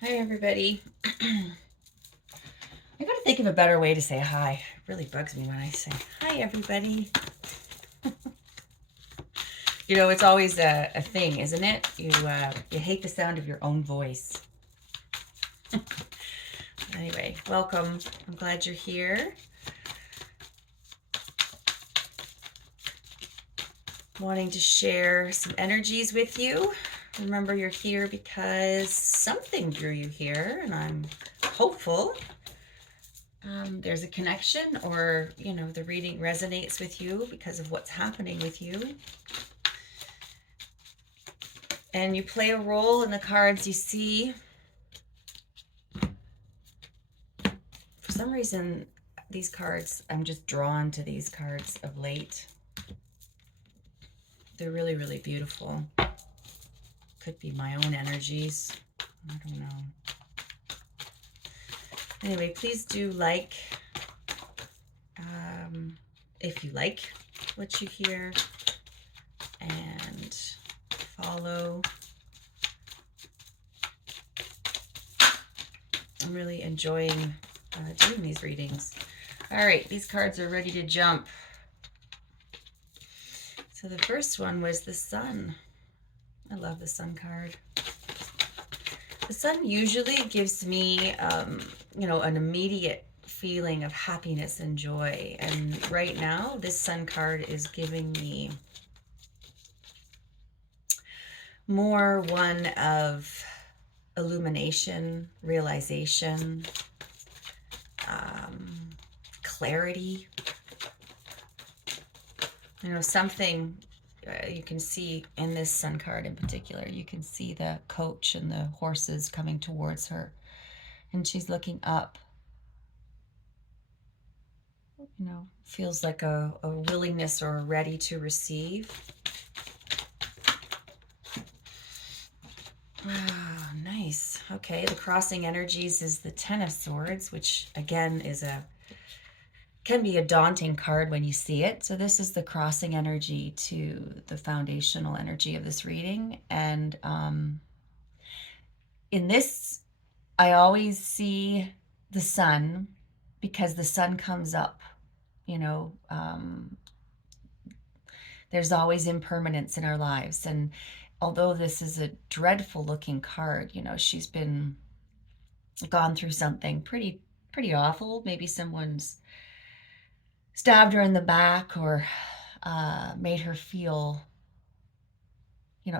Hi, everybody. I gotta think of a better way to say hi. It really bugs me when I say, hi, everybody. You know, it's always a thing, isn't it? You hate the sound of your own voice. Anyway, welcome. I'm glad you're here. Wanting to share some energies with you. Remember, you're here because something drew you here, and I'm hopeful there's a connection, or the reading resonates with you because of what's happening with you. And you play a role in the cards you see. For some reason, these cards, I'm just drawn to these cards of late. They're really, really beautiful. Could be my own energies. I don't know. Anyway, please do like, if you like what you hear, and follow. I'm really enjoying doing these readings. All right, these cards are ready to jump. So the first one was the Sun. I love the Sun card. The Sun usually gives me, an immediate feeling of happiness and joy. And right now, this Sun card is giving me more one of illumination, realization, clarity. Something you can see in this Sun card in particular. You can see the coach and the horses coming towards her, and she's looking up. Feels like a willingness or a ready to receive. Ah, nice. Okay, the crossing energies is the Ten of Swords, which again can be a daunting card when you see it. So this is the crossing energy to the foundational energy of this reading. And in this, I always see the sun, because the sun comes up. There's always impermanence in our lives. And although this is a dreadful looking card, she's gone through something pretty awful. Maybe someone's stabbed her in the back, or made her feel,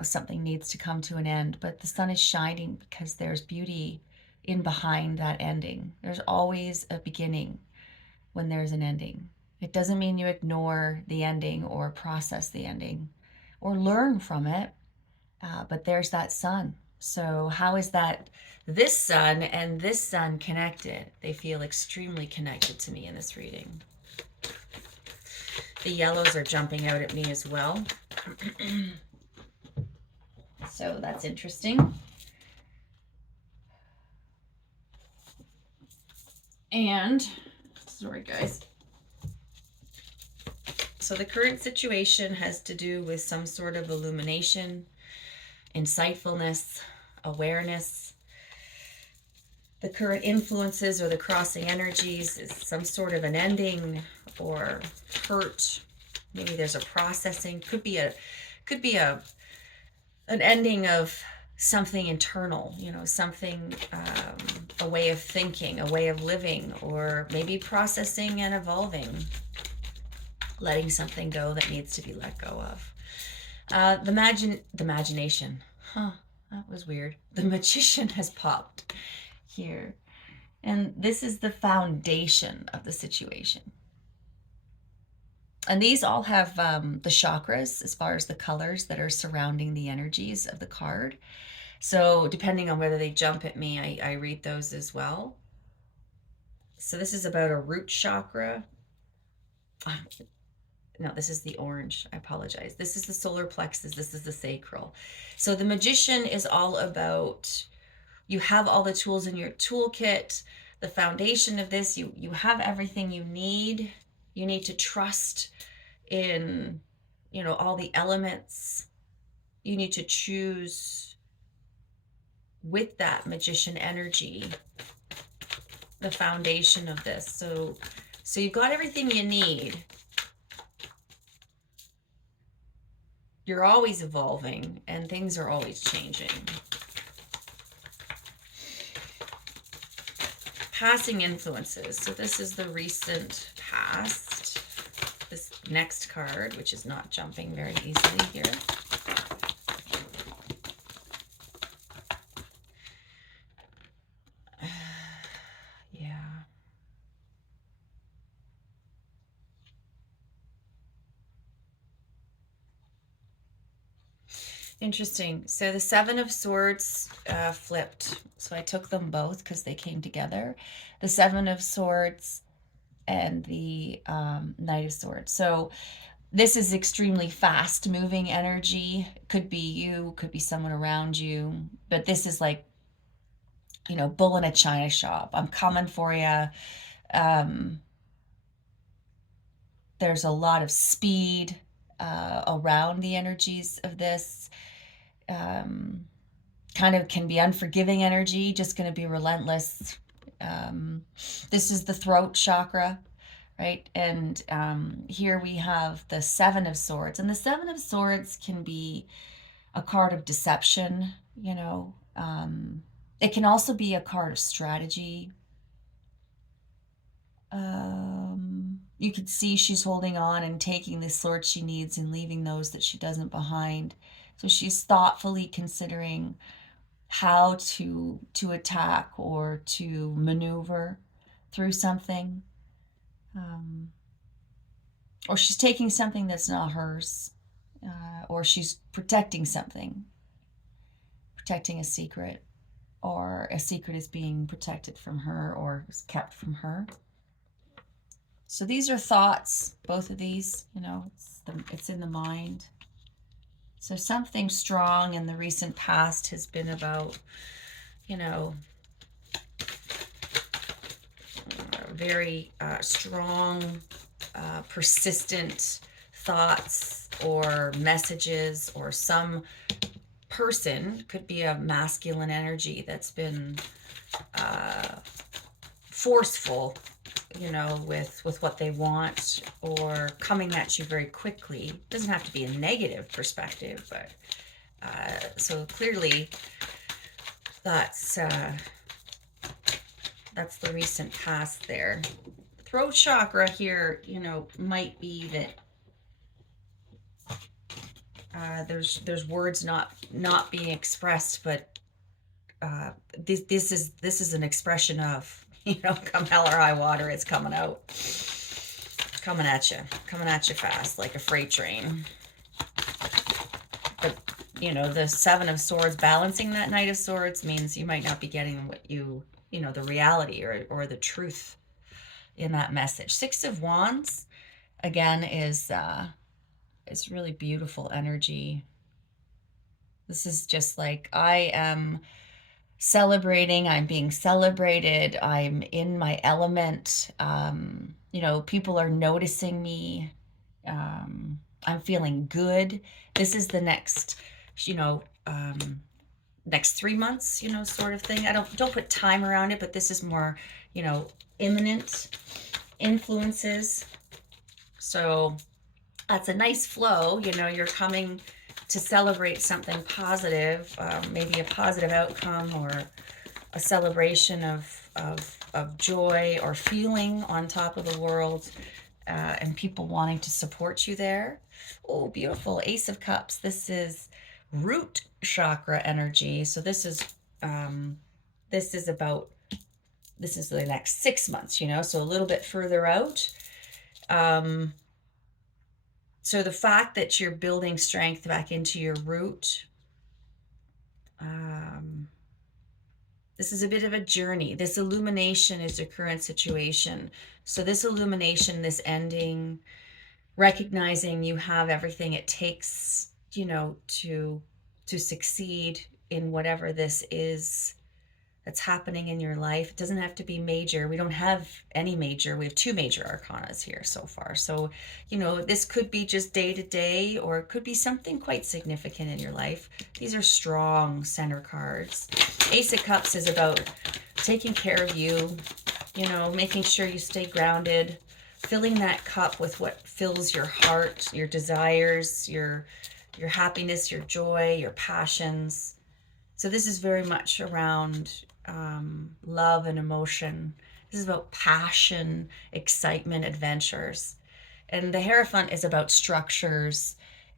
something needs to come to an end. But the sun is shining because there's beauty in behind that ending. There's always a beginning when there's an ending. It doesn't mean you ignore the ending or process the ending or learn from it, but there's that sun. So how is that this sun and this sun connected? They feel extremely connected to me in this reading. The yellows are jumping out at me as well. So that's interesting. And, sorry guys. So the current situation has to do with some sort of illumination, insightfulness, awareness. The current influences or the crossing energies is some sort of an ending or hurt. Maybe there's a processing. Could be an ending of something internal, something, a way of thinking, a way of living, or maybe processing and evolving, letting something go that needs to be let go of. The imagination. Huh, that was weird. The Magician has popped here. And this is the foundation of the situation. And these all have the chakras as far as the colors that are surrounding the energies of the card. So depending on whether they jump at me, I read those as well. So this is about a root chakra. No, this is the orange. I apologize. This is the solar plexus. This is the sacral. So the Magician is all about, you have all the tools in your toolkit. The foundation of this, you have everything you need. You need to trust in, all the elements. You need to choose with that magician energy, the foundation of this. So you've got everything you need. You're always evolving and things are always changing. Passing influences. So this is the recent past. This next card, which is not jumping very easily here. Yeah. Interesting. So the Seven of Swords flipped. So I took them both because they came together. The Seven of Swords and the Knight of Swords. So this is extremely fast moving energy. Could be you, could be someone around you. But this is like, you know, bull in a china shop. I'm coming for you. There's a lot of speed around the energies of this. Kind of can be unforgiving energy, just going to be relentless. This is the throat chakra, right? And here we have the Seven of Swords. And the Seven of Swords can be a card of deception, you know. It can also be a card of strategy. You could see she's holding on and taking the swords she needs and leaving those that she doesn't behind. So she's thoughtfully considering how to attack or to maneuver through something. Or she's taking something that's not hers, or she's protecting something, protecting a secret, or a secret is being protected from her or is kept from her. So these are thoughts, both of these, you know, it's in the mind. So something strong in the recent past has been about, you know, very strong, persistent thoughts or messages, or some person, could be a masculine energy that's been forceful, you know, with what they want, or coming at you very quickly. It doesn't have to be a negative perspective, but so clearly that's the recent past there. Throat chakra here, you know, might be that there's words not being expressed, but this is an expression of, you know, come hell or high water, it's coming out, coming at you fast like a freight train. But you know, the Seven of Swords balancing that Knight of Swords means you might not be getting what you know, the reality or the truth in that message. Six of Wands again is really beautiful energy. This is just like, I am celebrating, I'm being celebrated, I'm in my element. You know, people are noticing me. I'm feeling good. This is the next, you know, next 3 months, you know, sort of thing. I don't put time around it, but this is more, you know, imminent influences. So that's a nice flow. You know, you're coming to celebrate something positive, maybe a positive outcome or a celebration of joy or feeling on top of the world, and people wanting to support you there. Oh, beautiful. Ace of Cups. This is root chakra energy. So this is about, this is the next 6 months, you know, so a little bit further out. So the fact that you're building strength back into your root, this is a bit of a journey. This illumination is a current situation. So this illumination, this ending, recognizing you have everything it takes, you know, to succeed in whatever this is that's happening in your life. It doesn't have to be major. We don't have any major. We have two major arcanas here so far. So, this could be just day to day, or it could be something quite significant in your life. These are strong center cards. Ace of Cups is about taking care of you, making sure you stay grounded, filling that cup with what fills your heart, your desires, your happiness, your joy, your passions. So this is very much around love and emotion. This is about passion, excitement, adventures. And the Hierophant is about structures,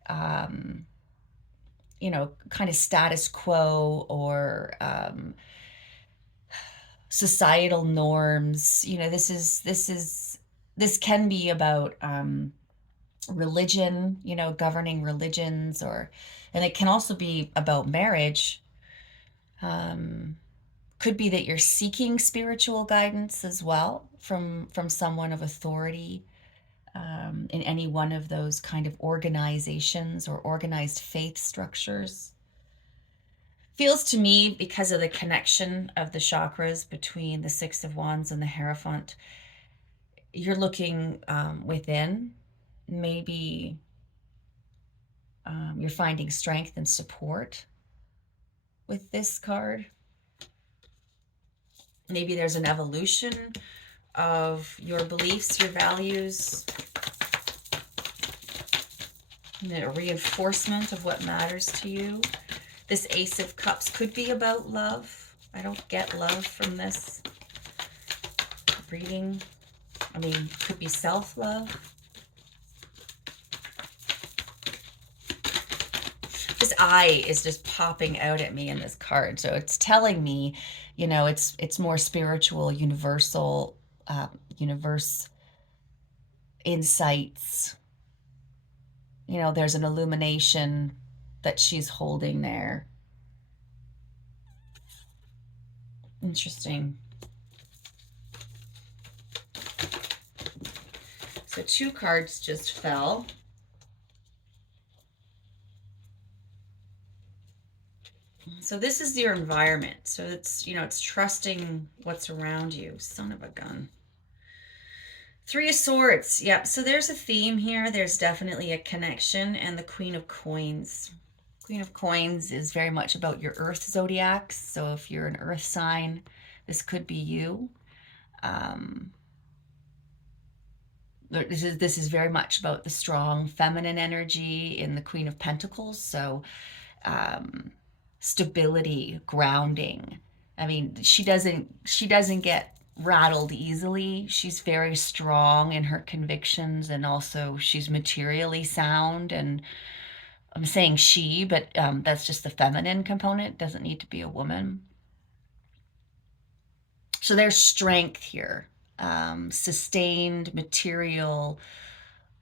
um, kind of status quo, or societal norms. This can be about religion, governing religions, and it can also be about marriage. Um, could be that you're seeking spiritual guidance as well from someone of authority, in any one of those kind of organizations or organized faith structures. Feels to me, because of the connection of the chakras between the Six of Wands and the Hierophant, you're looking within. Maybe you're finding strength and support with this card. Maybe there's an evolution of your beliefs, your values, a reinforcement of what matters to you. This Ace of Cups could be about love. I don't get love from this reading. Could be self-love. This eye is just popping out at me in this card. So it's telling me, it's more spiritual, universal, universe insights. There's an illumination that she's holding there. Interesting. So 2 cards just fell. So this is your environment. So it's trusting what's around you. Son of a gun. 3 of Swords. Yep. So there's a theme here. There's definitely a connection. And the Queen of Coins. Queen of Coins is very much about your earth zodiacs. So if you're an earth sign, this could be you. This is very much about the strong feminine energy in the Queen of Pentacles. So stability, grounding. She doesn't get rattled easily. She's very strong in her convictions, and also she's materially sound. And I'm saying she, but that's just the feminine component. It doesn't need to be a woman. So there's strength here, sustained material,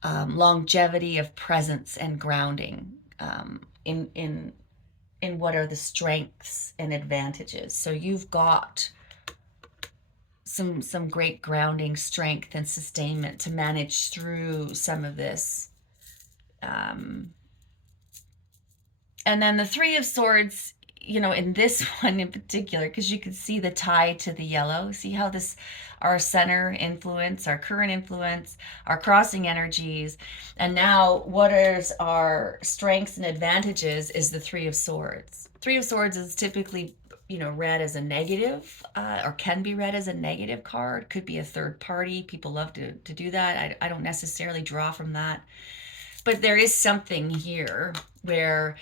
longevity of presence and grounding in what are the strengths and advantages. So you've got some great grounding, strength, and sustainment to manage through some of this. And then the 3 of Swords, in this one in particular, because you can see the tie to the yellow. See how our center influence, our current influence, our crossing energies, and now what is our strengths and advantages is the 3 of Swords. 3 of Swords is typically, read as a negative, or can be read as a negative card. Could be a third party. People love to do that. I don't necessarily draw from that. But there is something here where,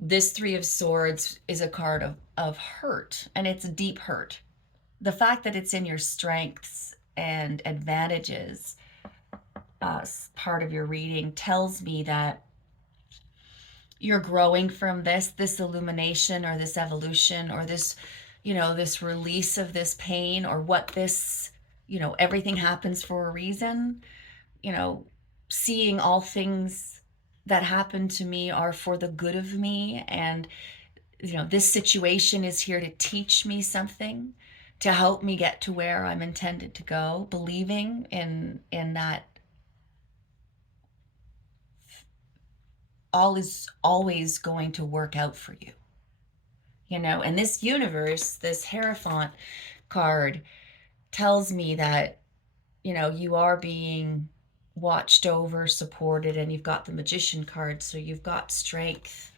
this 3 of Swords is a card of hurt, and it's a deep hurt. The fact that it's in your strengths and advantages part of your reading tells me that you're growing from this illumination, or this evolution, or this, this release of this pain, or what this, everything happens for a reason. Seeing all things that happen to me are for the good of me, and this situation is here to teach me something, to help me get to where I'm intended to go, believing in that all is always going to work out for you. And this universe, this Hierophant card tells me that, you are being watched over, supported, and you've got the Magician card. So you've got strength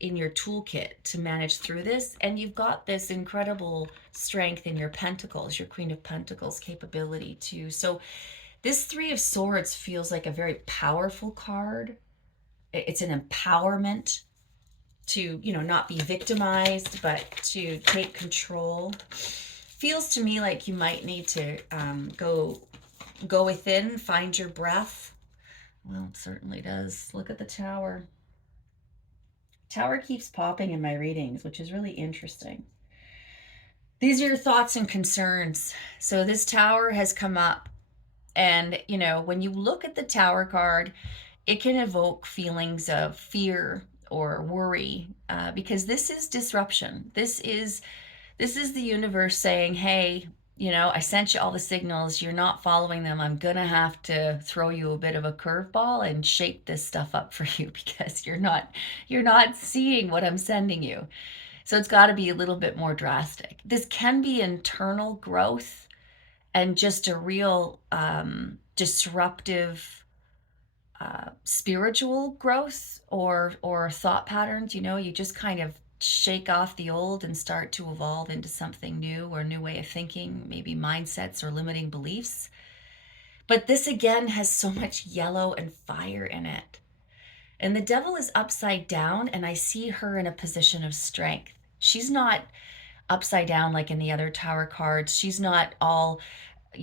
in your toolkit to manage through this. And you've got this incredible strength in your Pentacles, your Queen of Pentacles capability too. So this Three of Swords feels like a very powerful card. It's an empowerment to, not be victimized, but to take control. Feels to me like you might need to go within, find your breath. Well, it certainly does. Look at the Tower. Tower keeps popping in my readings, which is really interesting. These are your thoughts and concerns. So this Tower has come up, and when you look at the Tower card, it can evoke feelings of fear or worry, because this is disruption. This is the universe saying, hey, I sent you all the signals, you're not following them, I'm gonna have to throw you a bit of a curveball and shake this stuff up for you because you're not seeing what I'm sending you. So it's got to be a little bit more drastic. This can be internal growth and just a real disruptive spiritual growth or thought patterns. You just kind of shake off the old and start to evolve into something new, or a new way of thinking, maybe mindsets or limiting beliefs. But this again has so much yellow and fire in it. And the Devil is upside down, and I see her in a position of strength. She's not upside down like in the other Tower cards. She's not all,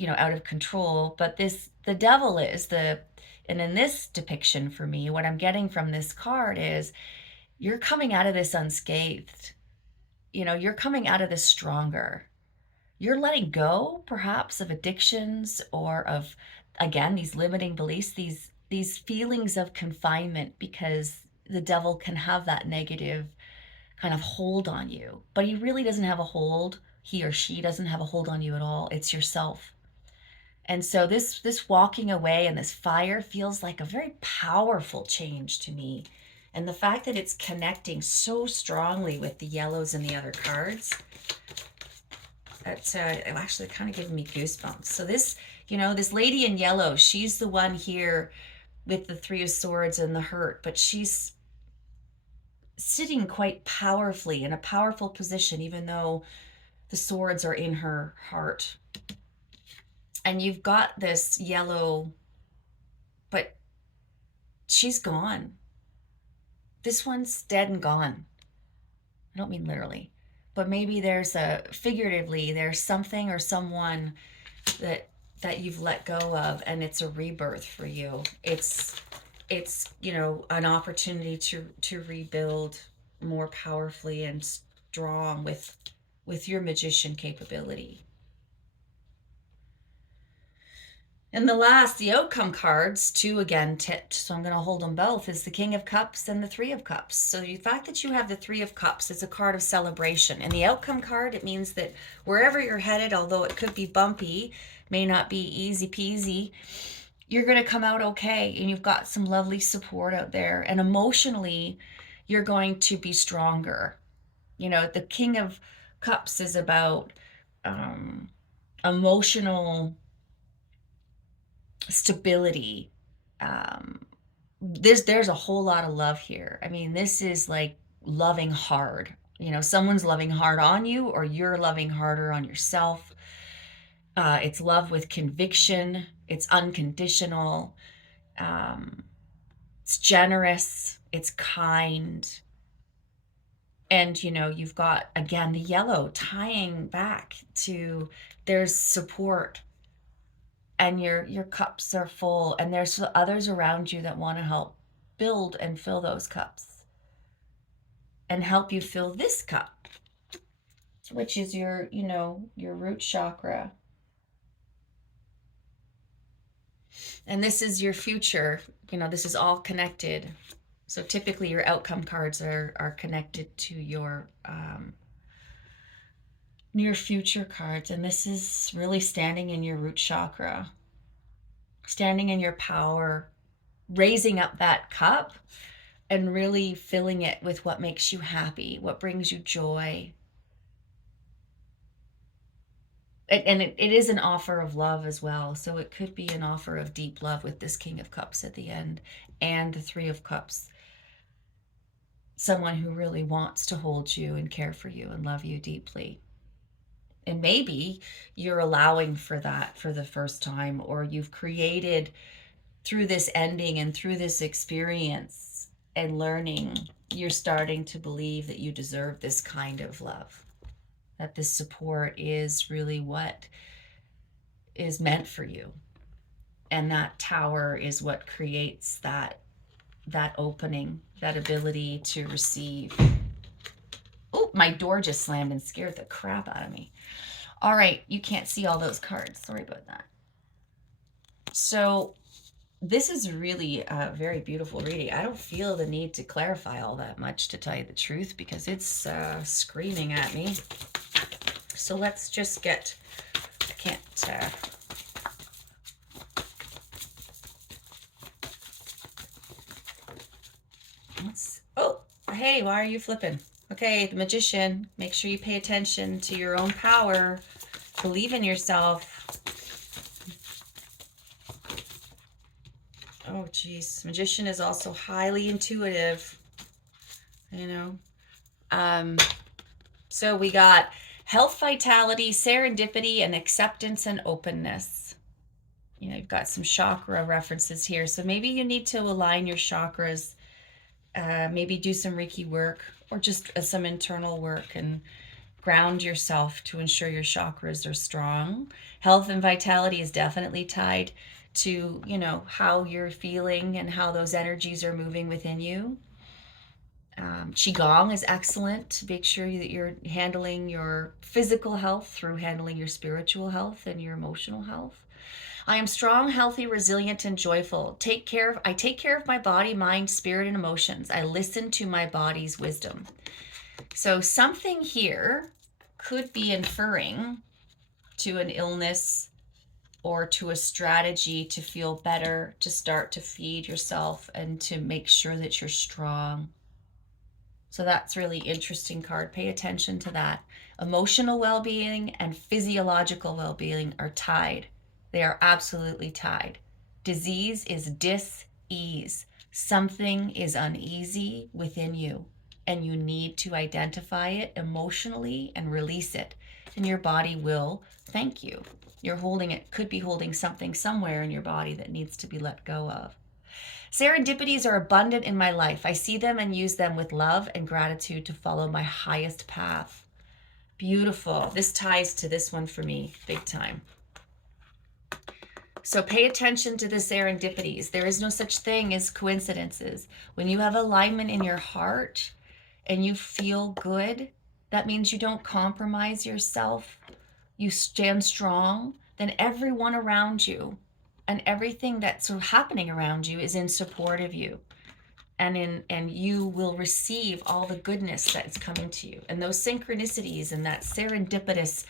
out of control, but the Devil is and in this depiction for me, what I'm getting from this card is you're coming out of this unscathed. You're coming out of this stronger. You're letting go perhaps of addictions or of, again, these limiting beliefs, these feelings of confinement, because the Devil can have that negative kind of hold on you, but he really doesn't have a hold. He or she doesn't have a hold on you at all. It's yourself. And so this walking away and this fire feels like a very powerful change to me. And the fact that it's connecting so strongly with the yellows and the other cards, that's actually kind of giving me goosebumps. So this, this lady in yellow, she's the one here with the Three of Swords and the hurt, but she's sitting quite powerfully in a powerful position, even though the swords are in her heart. And you've got this yellow, but she's gone. This one's dead and gone. I don't mean literally, but maybe figuratively, there's something or someone that you've let go of, and it's a rebirth for you. It's an opportunity to rebuild more powerfully and strong with your magician capability. And the outcome cards, two again tipped, so I'm going to hold them both, is the King of Cups and the Three of Cups. So the fact that you have the Three of Cups is a card of celebration. And the outcome card, it means that wherever you're headed, although it could be bumpy, may not be easy peasy, you're going to come out okay. And you've got some lovely support out there. And emotionally, you're going to be stronger. The King of Cups is about emotional stability. There's a whole lot of love here. I mean, this is like loving hard. Someone's loving hard on you, or you're loving harder on yourself. It's love with conviction. It's unconditional. It's generous. It's kind. And you've got again the yellow tying back to there's support. And your cups are full, and there's others around you that want to help build and fill those cups and help you fill this cup, which is your root chakra. And this is your future. This is all connected. So typically your outcome cards are connected to your near future cards, and this is really standing in your root chakra, standing in your power, raising up that cup and really filling it with what makes you happy, what brings you joy. And it is an offer of love as well. So it could be an offer of deep love with this King of Cups at the end and the Three of Cups. Someone who really wants to hold you and care for you and love you deeply. And maybe you're allowing for that for the first time, or you've created through this ending and through this experience and learning, you're starting to believe that you deserve this kind of love, that this support is really what is meant for you. And that tower is what creates that opening, that ability to receive. Oh, my door just slammed and scared the crap out of me. All right, you can't see all those cards. Sorry about that. So this is really a very beautiful reading. I don't feel the need to clarify all that much, to tell you the truth, because it's screaming at me. So let's just get, I can't, oh, hey, why are you flipping? Okay, the Magician, make sure you pay attention to your own power. Believe in yourself. Oh, geez. Magician is also highly intuitive, you know. So we got health, vitality, serendipity, and acceptance and openness. You know, you've got some chakra references here. So maybe you need to align your chakras, maybe do some Reiki work, or just some internal work, and ground yourself to ensure your chakras are strong. Health and vitality is definitely tied to, you know, how you're feeling and how those energies are moving within you. Qigong is excellent to make sure that you're handling your physical health through handling your spiritual health and your emotional health. I am strong, healthy, resilient, and joyful. I take care of my body, mind, spirit, and emotions. I listen to my body's wisdom. So something here could be inferring to an illness or to a strategy to feel better, to start to feed yourself and to make sure that you're strong. So that's really interesting card. Pay attention to that. Emotional well-being and physiological well-being are tied. They are absolutely tied. Disease is dis-ease. Something is uneasy within you, and you need to identify it emotionally and release it. And your body will thank you. You're holding it, could be holding something somewhere in your body that needs to be let go of. Serendipities are abundant in my life. I see them and use them with love and gratitude to follow my highest path. Beautiful. This ties to this one for me, big time. So pay attention to the serendipities. There is no such thing as coincidences. When you have alignment in your heart and you feel good, that means you don't compromise yourself. You stand strong, then everyone around you and everything that's happening around you is in support of you, and you will receive all the goodness that's coming to you, and those synchronicities and that serendipitous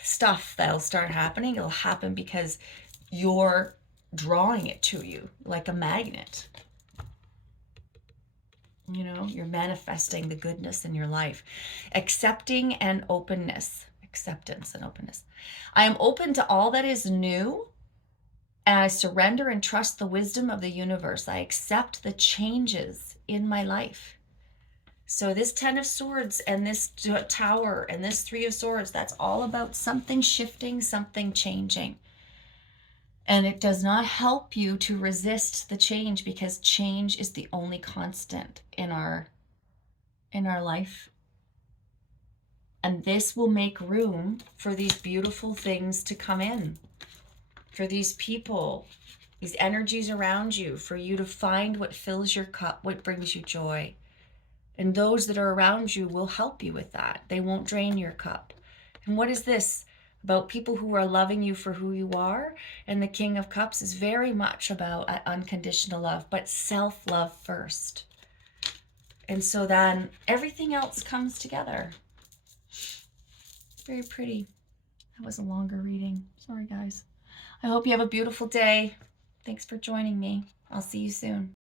stuff that'll start happening. It'll happen because you're drawing it to you like a magnet. You know, you're manifesting the goodness in your life. Accepting and openness. Acceptance and openness. I am open to all that is new, and I surrender and trust the wisdom of the universe. I accept the changes in my life. So this 10 of Swords and this Tower and this 3 of Swords, that's all about something shifting, something changing. And it does not help you to resist the change, because change is the only constant in our life. And this will make room for these beautiful things to come in, for these people, these energies around you, for you to find what fills your cup, what brings you joy. And those that are around you will help you with that. They won't drain your cup. And what is this? About people who are loving you for who you are. And the King of Cups is very much about unconditional love, but self-love first. And so then everything else comes together. Very pretty. That was a longer reading. Sorry, guys. I hope you have a beautiful day. Thanks for joining me. I'll see you soon.